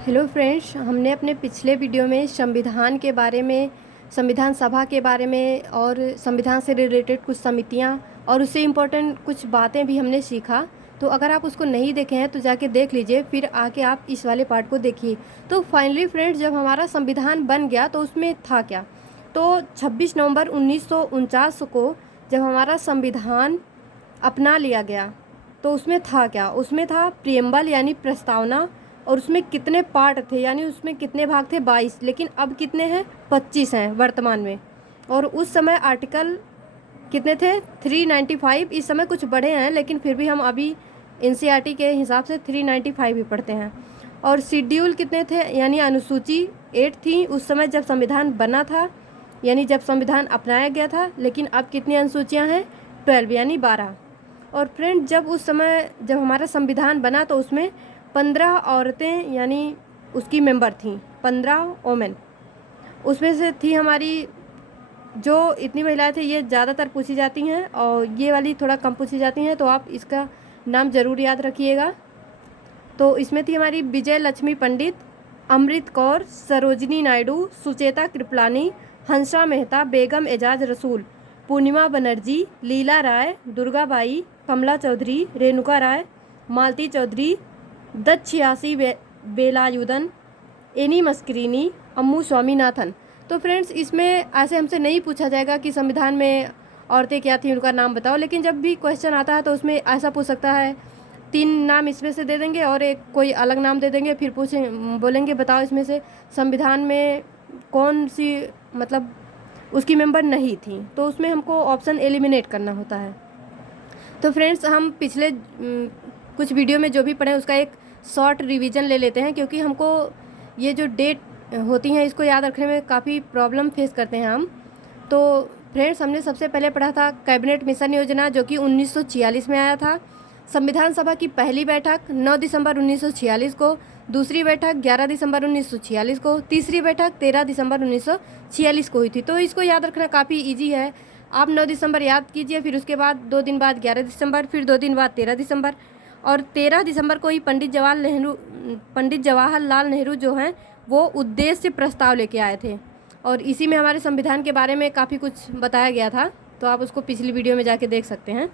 Hello friends, हमने अपने पिछले वीडियो में संविधान के बारे में, संविधान सभा के बारे में और संविधान से रिलेटेड कुछ समितियां और उससे इम्पोर्टेंट कुछ बातें भी हमने सीखा। तो अगर आप उसको नहीं देखे हैं तो जाके देख लीजिए, फिर आके आप इस वाले पार्ट को देखिए। तो फाइनली फ्रेंड्स, जब हमारा संविधान बन गया तो उसमें था क्या? तो 26 नवंबर 1949 को जब हमारा संविधान अपना लिया गया तो उसमें था क्या? उसमें था प्रियम्बल यानी प्रस्तावना, और उसमें कितने पार्ट थे यानी उसमें कितने भाग थे? 22। लेकिन अब कितने हैं? 25 हैं वर्तमान में। और उस समय आर्टिकल कितने थे? 395। इस समय कुछ बढ़े हैं लेकिन फिर भी हम अभी एनसीईआरटी के हिसाब से 395 ही पढ़ते हैं। और शेड्यूल कितने थे यानी अनुसूची 8 थी उस समय जब संविधान बना था, यानी जब संविधान अपनाया गया था। लेकिन अब कितनी अनुसूचियाँ हैं? 12 यानी 12। और फ्रेंड, जब उस समय जब हमारा संविधान बना तो उसमें 15 औरतें यानी उसकी मेंबर थीं, 15 वोमेन। उसमें से थी हमारी, जो इतनी महिलाएं थी ये ज़्यादातर पूछी जाती हैं और ये वाली थोड़ा कम पूछी जाती हैं, तो आप इसका नाम ज़रूर याद रखिएगा। तो इसमें थी हमारी विजय लक्ष्मी पंडित, अमृत कौर, सरोजिनी नायडू, सुचेता कृपलानी, हंसा मेहता, बेगम एजाज रसूल, पूर्णिमा बनर्जी, लीला राय, दुर्गाबाई, कमला चौधरी, रेणुका राय, मालती चौधरी, दक्षयासी वेलायुधन, एनी मस्करीनी, अम्मू स्वामीनाथन। तो फ्रेंड्स, इसमें ऐसे हमसे नहीं पूछा जाएगा कि संविधान में औरतें क्या थी, उनका नाम बताओ। लेकिन जब भी क्वेश्चन आता है तो उसमें ऐसा पूछ सकता है, 3 नाम इसमें से दे देंगे और एक कोई अलग नाम दे देंगे, फिर बोलेंगे बताओ इसमें से संविधान में कौन सी मतलब उसकी मेंबर नहीं थी, तो उसमें हमको ऑप्शन एलिमिनेट करना होता है। तो फ्रेंड्स, हम पिछले कुछ वीडियो में जो भी पढ़े उसका एक शॉर्ट रिवीजन ले लेते हैं, क्योंकि हमको ये जो डेट होती हैं इसको याद रखने में काफ़ी प्रॉब्लम फेस करते हैं हम। तो फ्रेंड्स, हमने सबसे पहले पढ़ा था कैबिनेट मिशन योजना, जो कि 1946 में आया था। संविधान सभा की पहली बैठक 9 दिसंबर 1946 को, दूसरी बैठक 11 दिसंबर 1946 को, तीसरी बैठक 13 दिसंबर 1946 को हुई थी। तो इसको याद रखना काफ़ी ईजी है। आप 9 दिसंबर याद कीजिए, फिर उसके बाद 2 दिन बाद 11 दिसंबर, फिर 2 दिन बाद 13 दिसंबर, और 13 दिसंबर को ही पंडित जवाहरलाल नेहरू जो हैं वो उद्देश्य प्रस्ताव लेके आए थे, और इसी में हमारे संविधान के बारे में काफ़ी कुछ बताया गया था। तो आप उसको पिछली वीडियो में जाके देख सकते हैं।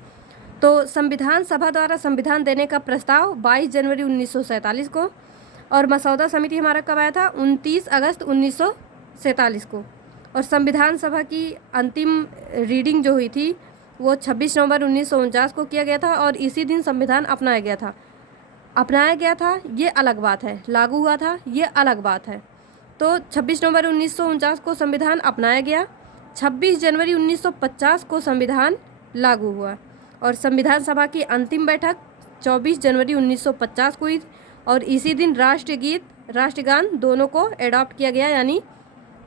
तो संविधान सभा द्वारा संविधान देने का प्रस्ताव 22 जनवरी 1947 को, और मसौदा समिति हमारा कब आया था? 29 अगस्त 1947 को। और संविधान सभा की अंतिम रीडिंग जो हुई थी वो 26 नवंबर 1949 को किया गया था, और इसी दिन संविधान अपनाया गया था। ये अलग बात है, लागू हुआ था ये अलग बात है। तो 26 नवंबर 1949 को संविधान अपनाया गया, 26 जनवरी 1950 को संविधान लागू हुआ, और संविधान सभा की अंतिम बैठक 24 जनवरी 1950 को हुई, और इसी दिन राष्ट्रगीत राष्ट्रगान दोनों को एडॉप्ट किया गया यानी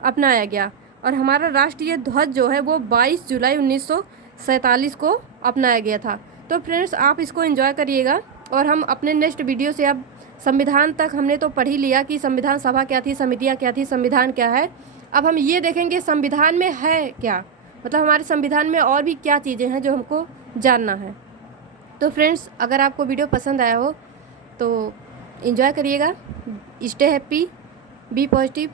अपनाया गया। और हमारा राष्ट्रीय ध्वज जो है वो 22 जुलाई 1947 को अपनाया गया था। तो फ्रेंड्स, आप इसको एंजॉय करिएगा, और हम अपने नेक्स्ट वीडियो से, अब संविधान तक हमने तो पढ़ ही लिया कि संविधान सभा क्या थी, समितियाँ क्या थी, संविधान क्या है। अब हम ये देखेंगे संविधान में है क्या, मतलब हमारे संविधान में और भी क्या चीज़ें हैं जो हमको जानना है। तो फ्रेंड्स, अगर आपको वीडियो पसंद आया हो तो एंजॉय करिएगा। Stay happy, be positive.